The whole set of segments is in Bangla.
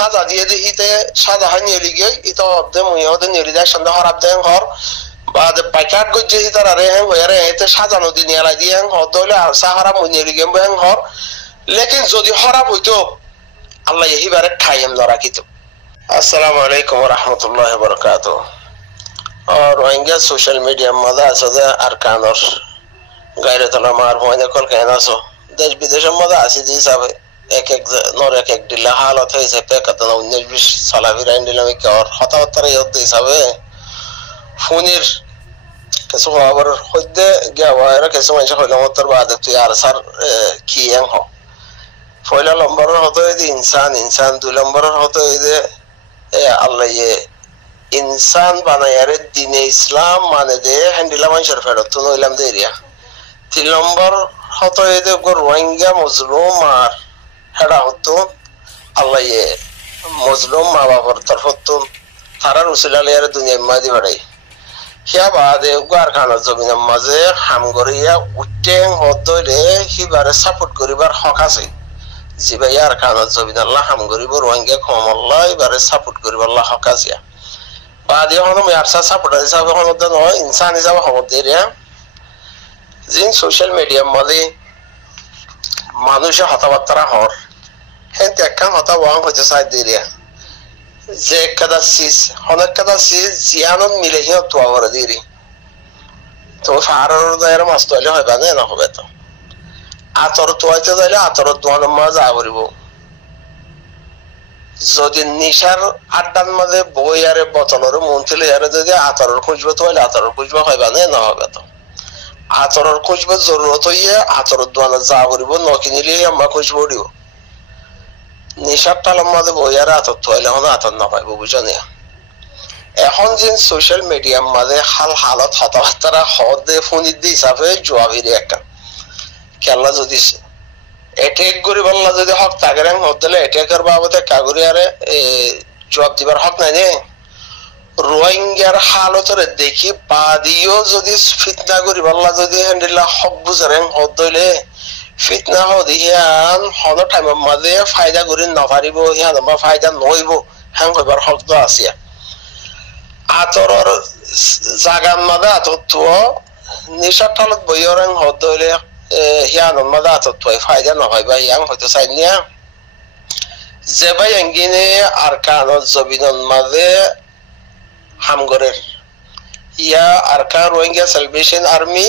সাজা দিয়ে দিতে সাজা হয় নিয়ে গিয়ে ইতো অর্ধে মুইও নিয়ে যায় সন্ধ্যা হরাব দেন ঘর বা পাইকাট গজ্জে হিতার আরে হ্যাঁ হইয়ারে এতে সাজানো দিন এলাই দিয়ে হ্যাঁ হদ হইলে আর সাহারা মুই নিয়ে গিয়ে হ্যাঁ ঘর লেকিন যদি হরাব হইতো আল্লাহ এহিবারে ঠাইম না রাখিত। আসসালামু আলাইকুম ওয়া রাহমাতুল্লাহি ওয়া বারাকাতুহু। রোহিঙ্গা সোশ্যাল মিডিয়া মধ্যে আছে আর কানর গাইরে তোলা মার হইনে কল কেন আছো দেশ বিদেশের মধ্যে আছে যে হিসাবে এক এক নর এক এক দিলা হালত হয়েছে পেকাত 19-20 সালা ফিরাইন দিলাম কি আর হতাহতার ইয়ত হিসাবে ফোনের কিছু আবার হইতে গিয়া ওরা কিছু মানুষ হইলাম তোর বাদে তুই আর স্যার কি এম হ পয়লা নম্বরের হতো এই ইনসান ইনসান 2 নম্বরের হতো এই যে আল্লাহ ইনসান বানায়ারে দিনে ইসলাম মানে দে হ্যান্ডিলা মানুষের ফেরত তো নইলাম দে এরিয়া 3 নম্বর হতো এই যে রোহিঙ্গা মজলুম আর হেডা হতো আল্লাহ মজলুম মা বাবার তরফ হতো তারার উসিলালিয়ারে দুনিয়ার মাঝে বাড়াই হিয়া বাদে গার খানার জমিনের মাঝে হাম করিয়া উঠেং হদলে হিবারে সাপোর্ট করিবার হক আছে জিবাই আর খানার জমিন আল্লাহ হাম করিব রোহিঙ্গা কম আল্লাহ এবারে সাপোর্ট করিব আল্লাহ হক আছে বাদে হনো মিয়ারসা সাপোর্ট হিসাবে হনো নয় ইনসান হিসাবে হমদ দেরিয়া জিন সোশ্যাল মিডিয়ার মাঝে মানুষের হতাবার্তা হর হ্যাঁ একখান হতা ওয়াং হচ্ছে সাইড দেরিয়া যে কাদা সিস অনেক কাদা সিস জিয়ানন মিলে হিও তো আবার দেরি তো ফারার দায়ের মাস তো হয় বানে না হবে তো আতর তো হইতে যাইলে আতর দোয়ান মাঝে আবরিব যদি নিশার আড্ডার মাঝে বই আরে বোতলের মন থেকে আরে যদি আতরের খুঁজবে তো হইলে আতরের খুঁজবে হয় বানে না হবে তো আতরের খুঁজবে জরুরত হইয়া আতরের দোয়ানে যা করিব নকিনিলে আমরা খুঁজবো দিব নিশার টালার মাঝে বই আর আতর তো হইলে হন আতর না পাইব বুঝানি এখন যে সোশ্যাল মিডিয়ার মাঝে হালত হতাহতারা হদে ফোনির দিয়ে হিসাবে জবাবির একটা কেল্লা যদি এটেক করি বললা যদি হক তাকে হক দিলে এটেকের বাবদে কাগরি আরে জবাব দিবার হক নাই নে রোহিঙ্গার হালতরে দেখি বাদিও যদি ফিতনা করি বললা যদি হ্যান্ডিলা হক বুঝারে হদ দইলে ফিতনা হদি হিয়ান হন টাইমের মাঝে ফায়দা করি নপারিব হিয়ান বা ফায়দা নইব হ্যাং কইবার হক তো আসিয়া আতরের জাগার মাঝে আতর তো নিশার টালত বইয়র হদ দইলে হিয়ান মাঝে আতর তো ফায়দা নহয় বা হিয়ান হয়তো চাই নিয়া যে ভাই এঙ্গিনে আর কানত জবিনের মাঝে হামগরের ইয়া আর কা রোহিঙ্গা সালভেশন আর্মি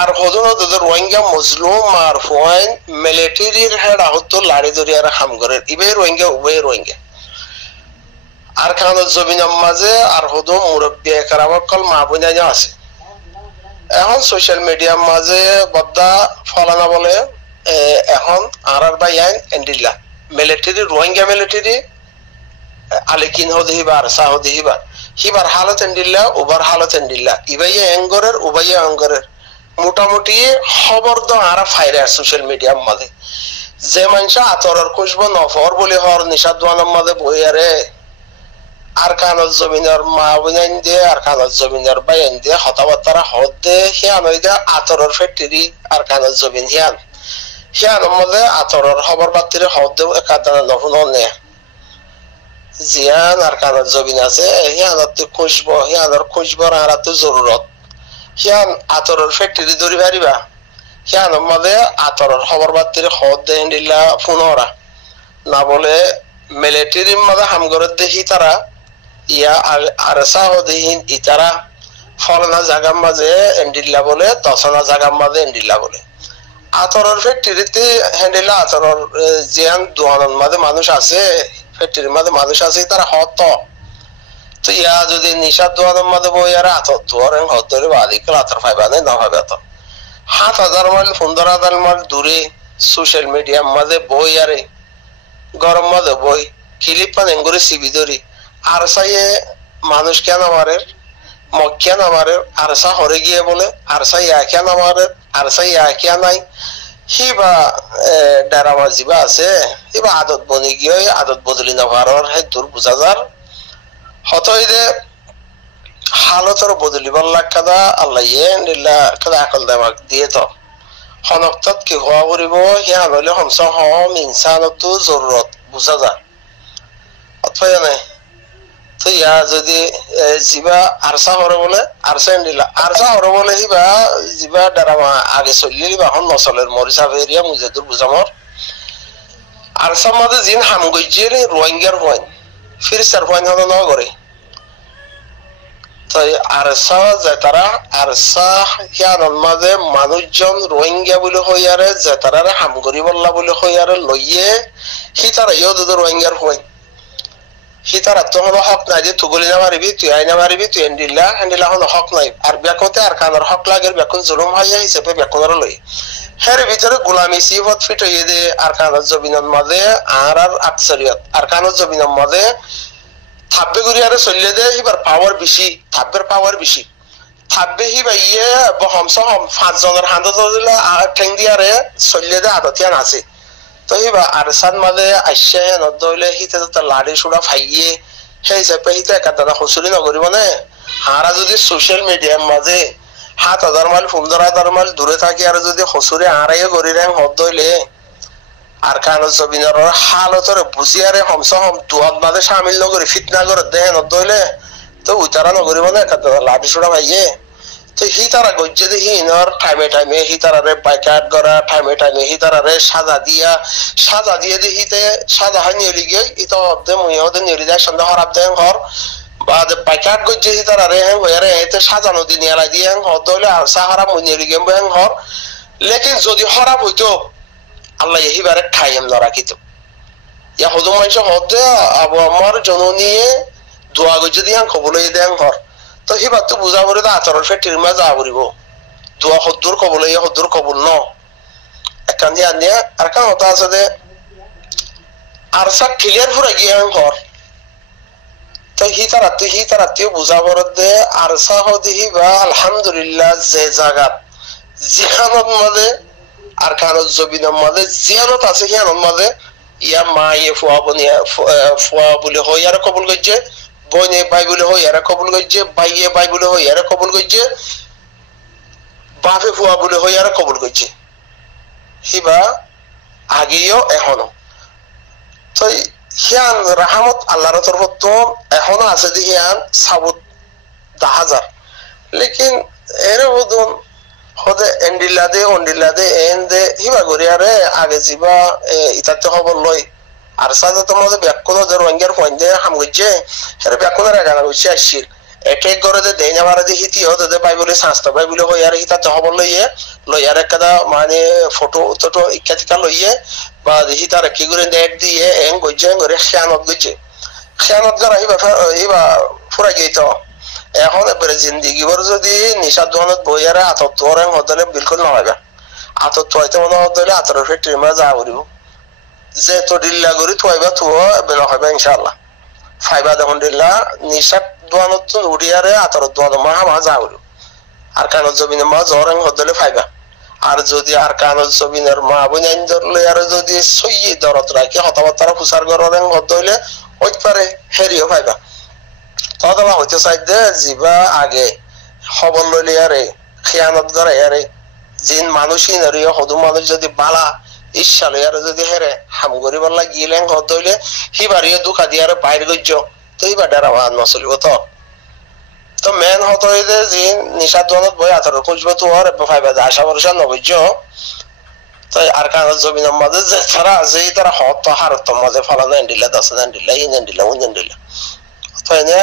আর হদন রোহিঙ্গা মজলুম আর ফোয়াইন মিলিটারির হেড আহত লাড়ি দরিয়ার হামগরের ইবে রোহিঙ্গা উভয় রোহিঙ্গা আর কানত জমিনের মাঝে আর হদম মুরব্বী একরামকল মাহবুনাই আছে এখন সোশ্যাল মিডিয়ার মাঝে বদ্দা ফলানা বলে এখন আর ভাই আইন এন্ডিল্লা মিলিটারি রোহিঙ্গা মিলিটারি আলেকিন হদিবা আর সাহদিবা হিবার হালত এন্ডিল্লা উবার হালত এন্ডিল্লা ইবাইয়া এঙ্গরের উবাইয়া অঙ্গরের মোটামুটি খবর তো আর ফাইরে সোশ্যাল মিডিয়ার মাঝে যে মানুষ আতরের খুঁজব নফর বলে হর নিশাদ দোয়ানের মাঝে বইয়ারে আর কানত জমিনের মা বুনাইন দিয়ে আর কানত জমিনের বাইন দিয়ে হতাবার্তারা হদ দে হিয়ান হই দে আতরের ফ্যাক্টরি আর কানত জমিন হিয়ান হিয়ানের মধ্যে আতরের খবর বাতিরে হদ দে একাদানা নফুন নে জিয়ান আর কানত জমিন আছে হিয়ানত খুঁজব হিয়ানের খুঁজবার আর তো জরুরত হিয়ান আতরের ফ্যাক্টরি ধরি পারিবা হিয়ানের মধ্যে আতরের খবর বাতিরে হদ দে হিন্দিল্লা ফোনরা না বলে মিলিটারির মধ্যে হামগরের দেখি তারা ইয়া আর সাহদিহীন ইতারা ফলনা জাগার মাঝে এন্ডিল্লা বলে দশনা জাগার মাঝে এন্ডিল্লা বলে আতরের ফ্যাক্টরিতে হ্যান্ডিল্লা আতরের জিয়ান দোয়ানের মাঝে মানুষ আছে ফ্যাক্টরির মাঝে মানুষ আছে তারা হত তো ইয়া যদি নিশার দোয়ানের মাঝে বই আর আতর দোয়ার হত ধরে বাদিকল আতর ফাইবানে না হবে তো 7,000 মাইল 15,000 মাইল দূরে সোশ্যাল মিডিয়ার মাঝে বই আরে গরম মাঝে বই ক্লিপ পান এঙ্গুরে সিবি ধরি আর সাইয়ে মানুষ কেন আমারে মক কেন আমারে আর সা হরে গিয়ে বলে আর সাই কেন আমারে আর সাই কে নাই হিবা ডারামা জিবা আছে হিবা আদত বনি গিয়ে আদত বদলি না ভারর হে দূর বুঝা যার হতই দে হালতর বদলি বল্লা কাদা আল্লাহ ইল্লা কাদা আকল দামাক দিয়ে তো হনক্তত কি হওয়া করিব হিয়া হলে হমস হম ইনসানত জরুরত বুঝা যায় হয় না তো ইয়া যদি জিবা আরসা হরে বলে আরসা এন্ডিলা আরসা হরে বলে হিবা জিবা ডারামা আগে চললি বা হন নচলের মরিসা এরিয়া মুজাদুর বুজামর আরসা মাঝে জিন হাম গইজে রোহিঙ্গার হইন ফিরসার হইন হন ন করে তো আরসা যে তারা আরসা হিয়ানন মাঝে মানুষজন রোহিঙ্গা বলে হইয়ারে যে তারা হাম করি বললা বলে হইয়ারে লইয়ে হি তারা ইও দুটো রোহিঙ্গার হইন হি তারা তো হলো হক নাই যে তুগুলি না মারিবি তুই আইনা মারিবি তুই এন্ডিলা এন্ডিলা হলো হক নাই আর ব্যাকতে আর কানার হক লাগের ব্যাকুন জুলুম হাইয়া হিসেবে ব্যাকুনের লই হের ভিতরে গোলামি সিফত ফিট হইয়ে দে আর কানার জবিনের মাঝে আর আকসারিয়ত আর কানার জবিনের মাঝে থাব্বে গুরিয়ারে চললে দে হিবার পাওয়ার বেশি থাব্বের পাওয়ার বেশি থাব্বে হি ভাইয়ে বহম সহম 5 জনের হান্দত দিলে ঠেং দিয়ারে চললে দে আদতিয়ান আছে তো হিবা আরসান মাঝে আইসে নদলে হিতে তো লাড়ি সুড়া ফাইয়ে সেই হিসাবে হিতে একাটা হসুরি নগরী মানে হারা যদি সোশ্যাল মিডিয়ার মাঝে 7,000 মাইল 15,000 মাইল দূরে থাকি আর যদি হসুরি আড়াইয়ে গড়ি রেং হদইলে আর কানো জবিনের হালতরে বুঝিয়ারে হমসহম দুয়াত মাঝে সামিল নগরী ফিতনা করে দেহে নদইলে তো উতারা নগরী মানে একাটা লাড়ি সুড়া ফাইয়ে তো হি তারা গজ্জে দি হিনর টাইমে টাইমে হি তারারে বাইকাট করা টাইমে টাইমে হি তারারে সাজা দিয়ে দি হিতে সাজা হয় নিলি গে ইতো অবদে মুই অদে নিলি যায় সন্ধ্যা হরাব দেন ঘর বা বাইকাট গজ্জে হি তারারে হ্যাঁ হয়ারে এতে সাজানো দি নিয়ালা দিয়ে হ্যাঁ হদ হইলে আর সাহারা মুই নিলি গে হ্যাঁ ঘর লেকিন যদি হরাব হইতো আল্লাহ এহিবারে ঠাইম ন রাখিত ইয়া হদু মানুষ হদে আবু আমার জননীয়ে দোয়া গজ্জে দি হ্যাঁ খবর লই দেন ঘর তো হিবার তো বুঝা পড়ে তো আচরণ ফেটির মা যা পড়িব দোয়া হদ্দুর কবল ইয়া হদ্দুর কবুল ন একখান দিয়ে আনিয়া আর কান হতা আছে যে আর সব ক্লিয়ার ফুরা গিয়ে ঘর তো হি তারাতিও বুঝা পড়ে দে আর সাহ দিহি বা আলহামদুলিল্লাহ যে জায়গাত জিহানত মাঝে আর কানত জবিনের মাঝে জিহানত আছে হিয়ানত মাঝে ইয়া মা ইয়ে ফুয়া বনিয়া ফুয়া বলে হয় আর কবুল করছে বইনে বাই বলে হয় এরা কবুল করছে বাইয়ে বাই বলে হয় এরা কবুল করছে বাপে ফুয়া বলে হয় এরা কবুল করছে হিবা আগেও এখনো তো হিয়ান রাহামত আল্লাহর তরফ তো এখনো আছে যে হিয়ান সাবুত 10,000 লেকিন এর বদন হদে অন্ডিলা দে এন্ডে হিবা গরিয়ারে আগে জিবা ইতাতে খবর লই আর সাথে তোমাদের ব্যাকুন যে রোহিঙ্গার পয়েন্টে হাম গইছে এর ব্যাকুনের গানা গইছে আসিল এক এক করে যে দেইনা মারা যে হিতি হতে দে বাইবলে শাস্ত্র বাইবলে হই আর হিতাতে খবর লইয়ার একটা মানে ফটো ইত্যাদিকা লইয়ে বা হিতার কি করে নেট দিয়ে এং গইছে করে খেয়ানত করা হিবা ফুরা গেইত এখন এবারে জিন্দিগি বড় যদি নিশা দোকানত বইয়ারে আতত তোরেন হদলে বিলকুল না হইবা আতত তোইতে মনে হদলে আতর ফেটরি মা যা করিব যে তো ডিল্লা করি তোইবা তো বেলা হইবা ইনশাআল্লাহ ফাইবা দেখুন ডিল্লা নিশা দোকানত উড়িয়ারে আতর দোকান মা যা করিব আর কানত জমিনে মা জরেন হদলে ফাইবা আর যদি আর কানত জমিনের মা বইনাইন ধরলে আর যদি সইয়ে দরত রাখি হতাবাতারা ফুসার গরেন হদলে হইতে পারে হেরিও ফাইবা তদবা হইতে চাইদে জিবা আগে খবর লইলে আরে খেয়ানত করে আরে জিন মানুষই নরিও হদু মানুষ যদি বালা ইচ্ছা লই আর যদি হেরে হাম করি বললা গিলেন হদ হইলে হিবারিও দুখা দিয়ে আর বাইর গজ্জ তো হিবা ডারা নচলিব তো মেন হত হইলে জিন নিশা দোকানত বই আতর খুঁজবে তো আর ফাইবা আশা ভরসা নগজ্জ তাই আর কানত জমিনের মাঝে যে তারা আছে তারা হত হারত মাঝে ফালানো এন্ডিলা দশ এন্ডিলা উঞ্জেন্ডিলা তাই না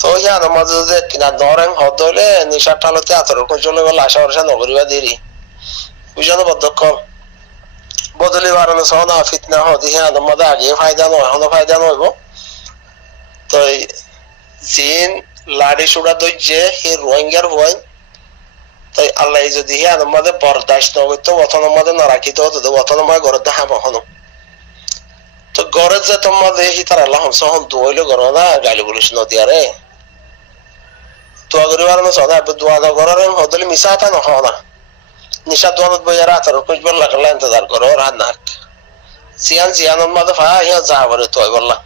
তো হিয়ান মাঝে যে কিনা নরেং হদ হইলে নিশার টালতে আতর চলে গেল আশা ভরসা নগরিবা দেরি বুঝানো বদ্ধক্ষ বদলি বাড়ানো সহ না ফিতনা হদি হিয়ান মাঝে আগে ফায়দা নয় এখনো ফায়দা নইব তো জিন লাড়ি সুড়া দইছে হে রোহিঙ্গার হই তাই আল্লাহ যদি হিয়ান মাঝে বরদাস্ত নগরতো অথনের মাঝে না রাখিত হতো অথনের মাঝে ঘরের দেখা হনো তো ঘরে যে তোমাদের হিতার আল্লাহ সহন দোয়াইলো ঘর না গালি বলিস নদী আরে দোয়া করি বাড়ানো সদা দোয়া দা ঘরের হদলে মিশা তা নখ না নিশা দোয়ানত বইয়ারা আতর কুচবার লাগলা ইন্তজার করো রাত নাক জিয়ানত মাঝে ফা হিয়া যা বলে তোই বললা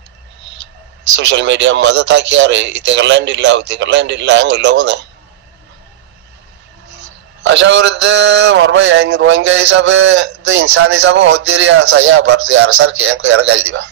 সোশ্যাল মিডিয়ার মাঝে থাকি আরে ইতে গেলেন দিল্লা হইল না আশা করি যে মোর ভাই রোহিঙ্গা হিসাবে ইনসান হিসাবে হদিরিয়া চাইয়া আবার আর স্যার কে গাল দিবা